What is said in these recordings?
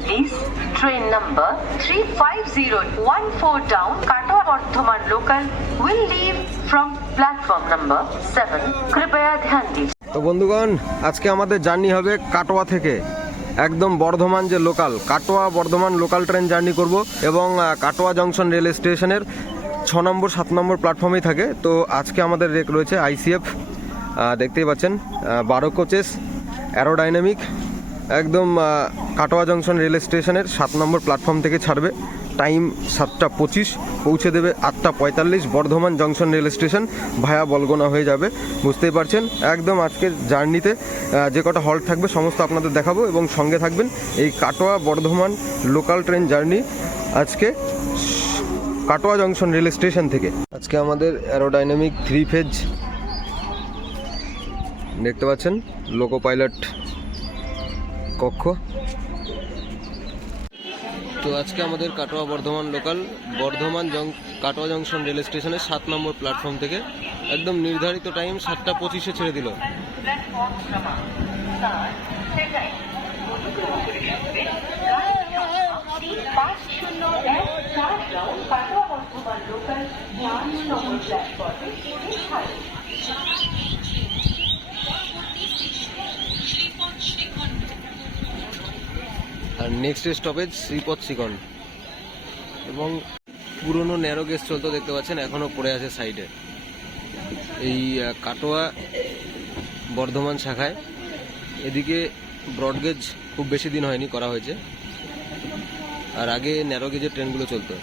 Please train number three five zero one four down Katwa Bardhaman local will leave from platform তো বন্ধুগণ, আজকে আমাদের journey হবে কাটোয়া থেকে। একদম বর্ধমান যে local Katwa Bardhaman local train journey করব এবং কাটোয়া জংশন রেল স্টেশনের ছ নম্বর, সাত নম্বর প্ল্যাটফর্মেই থাকে। তো আজকে আমাদের রেক রয়েছে আইসিএফ দেখতেই পাচ্ছেন বারো কোচেস অ্যারোডাইনামিক একদম কাটোয়া জংশন রেল স্টেশনের সাত নম্বর প্ল্যাটফর্ম থেকে ছাড়বে। টাইম সাতটা পঁচিশ, পৌঁছে দেবে আটটা পঁয়তাল্লিশ, Bardhaman junction rail station via Balgona হয়ে যাবে। বুঝতেই পারছেন? একদম আজকের জার্নিতে যে কটা হল্ট থাকবে সমস্ত আপনাদের দেখাবো এবং সঙ্গে থাকবেন এই Katwa Bardhaman local train journey আজকে কাটোয়া জংশন রেল স্টেশন থেকে। আজকে আমাদের অ্যারোডাইনামিক থ্রি ফেজ। দেখতে পাচ্ছেন? লোকো পাইলট কক্ষ। তো আজকে আমাদের কাটোয়া বর্ধমান লোকাল বর্ধমান জং কাটোয়া জংশন রেল স্টেশনের সাত নম্বর প্ল্যাটফর্ম থেকে একদম নির্ধারিত টাইম সাতটা পঁচিশে ছেড়ে দিল। আর নেক্সট স্টপেজ শ্রীপদ শিকন এবং পুরনো ন্যারো গেজ চলতে দেখতে পাচ্ছেন এখনও পড়ে আছে সাইডে। এই কাটোয়া বর্ধমান শাখায়। এদিকে ব্রডগেজ খুব বেশি দিন হয়নি করা হয়েছে। আর আগে ন্যারো গেজের ট্রেনগুলো চলতো।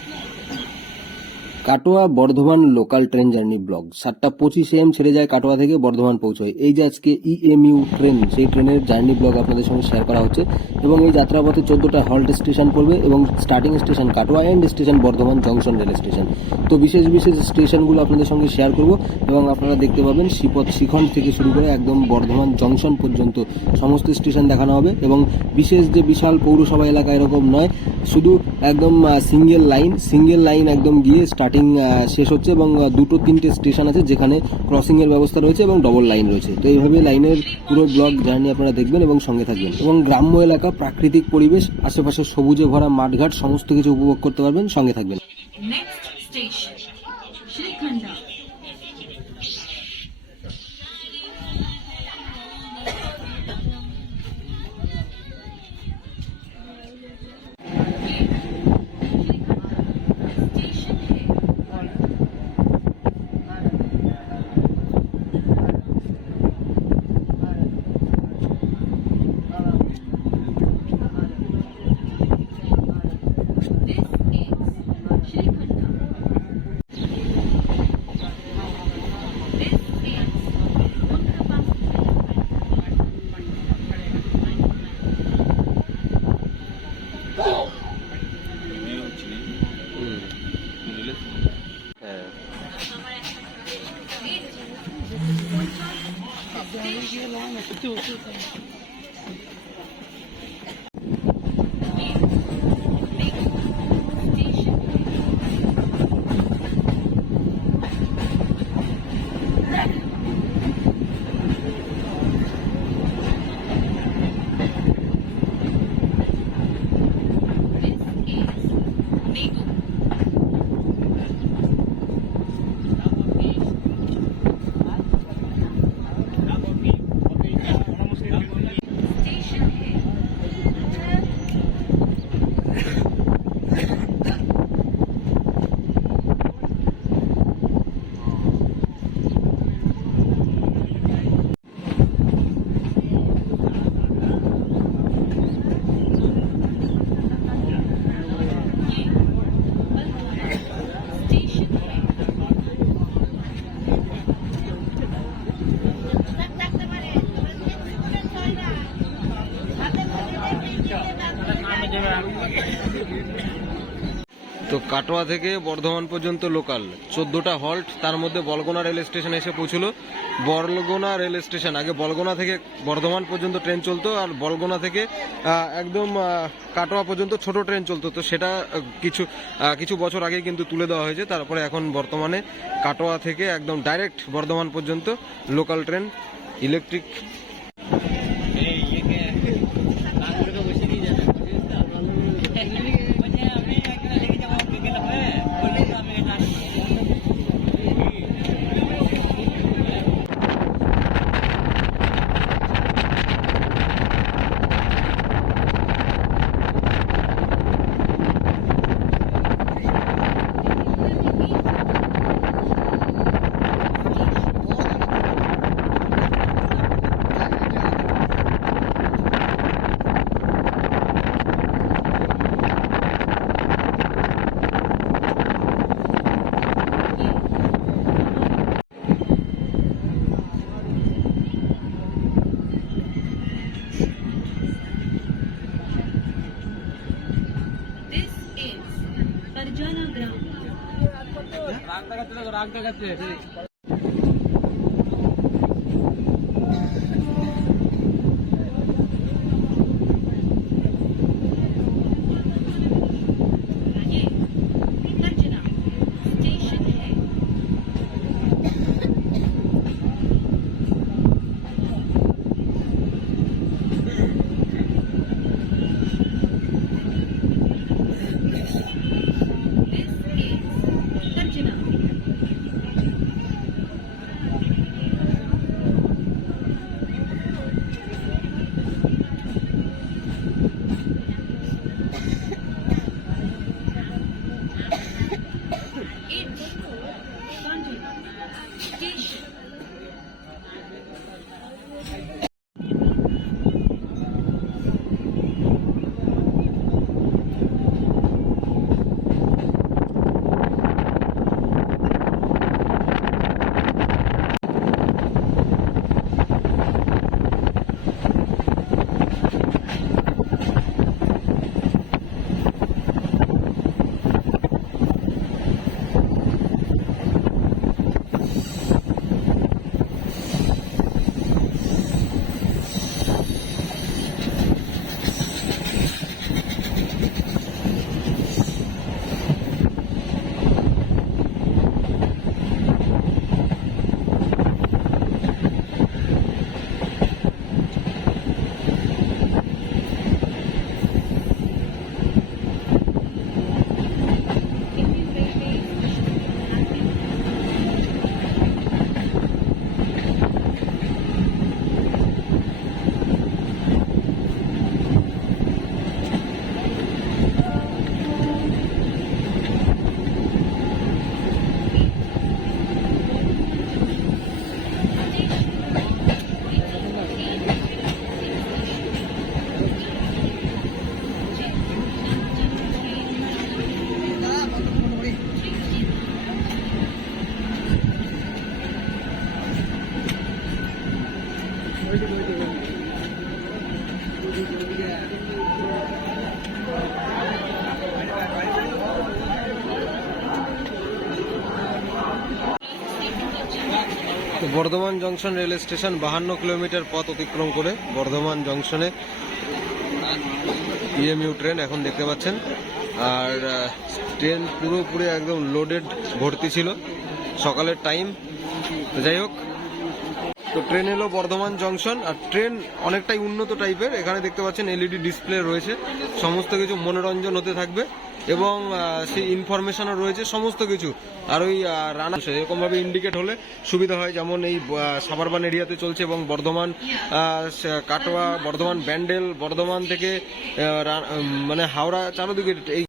Katwa Bardhaman local train journey blog সাতটা পঁচিশ এম ছেড়ে যায় কাটোয়া থেকে বর্ধমান পৌঁছয়। এই যে আজকে ইএমইউ ট্রেন সেই ট্রেনের জার্নি ব্লগ আপনাদের সঙ্গে শেয়ার করা হচ্ছে। এবং এই যাত্রাপথে চোদ্দটা হল্ট স্টেশন পড়বে এবং starting station Katwa end station Bardhaman junction rail station তো বিশেষ বিশেষ স্টেশনগুলো আপনাদের সঙ্গে শেয়ার করব এবং আপনারা দেখতে পাবেন শিপথ শিখন থেকে শুরু করে একদম বর্ধমান জংশন পর্যন্ত সমস্ত স্টেশন দেখানো হবে। এবং বিশেষ যে বিশাল পৌরসভা এলাকা এরকম নয়, শুধু একদম সিঙ্গেল লাইন সিঙ্গেল লাইন একদম গিয়ে স্টার্টিং শেষ হচ্ছে এবং দুটো তিনটে স্টেশন আছে যেখানে ক্রসিংয়ের ব্যবস্থা রয়েছে এবং ডবল লাইন রয়েছে। তো এইভাবে লাইনের পুরো ব্লক জার্নি আপনারা দেখবেন এবং সঙ্গে থাকবেন। এবং গ্রাম্য এলাকা, প্রাকৃতিক পরিবেশ, আশেপাশে সবুজে ভরা মাঠঘাট, সমস্ত কিছু উপভোগ করতে পারবেন, সঙ্গে থাকবেন। 别拉了，就就这样。তো কাটোয়া থেকে বর্ধমান পর্যন্ত লোকাল চোদ্দোটা হল্ট তার মধ্যে বলগোনা রেল স্টেশন এসে পৌঁছলো। বলগোনা রেল স্টেশন, আগে বলগোনা থেকে বর্ধমান পর্যন্ত ট্রেন চলতো, আর বলগোনা থেকে একদম কাটোয়া পর্যন্ত ছোট ট্রেন চলতো। তো সেটা কিছু কিছু বছর আগে কিন্তু তুলে দেওয়া হয়েছে। তারপরে এখন বর্তমানে কাটোয়া থেকে একদম ডাইরেক্ট বর্ধমান পর্যন্ত লোকাল ট্রেন ইলেকট্রিক ये বর্ধমান জংশন রেল স্টেশন বাহান্ন কিলোমিটার পথ অতিক্রম করে বর্ধমান জংশনে ইএমইউ ট্রেন এখন দেখতে পাচ্ছেন। আর ট্রেন পুরোপুরি একদম লোডেড ভর্তি ছিল। সকালের টাইম যাই হোক, তো ট্রেন এলো বর্ধমান জংশন। আর ট্রেন অনেকটাই উন্নত টাইপের এখানে দেখতে পাচ্ছেন এলইডি ডিসপ্লে রয়েছে। সমস্ত কিছু মনোরঞ্জন হতে থাকবে। এবং সেই ইনফরমেশনও রয়েছে, সমস্ত কিছু। আর ওই রান এরকমভাবে ইন্ডিকেট হলে সুবিধা হয়, যেমন এই সাবারবান এরিয়াতে চলছে এবং বর্ধমান কাটোয়া, বর্ধমান ব্যান্ডেল, বর্ধমান থেকে মানে হাওড়া চারোদিকে এই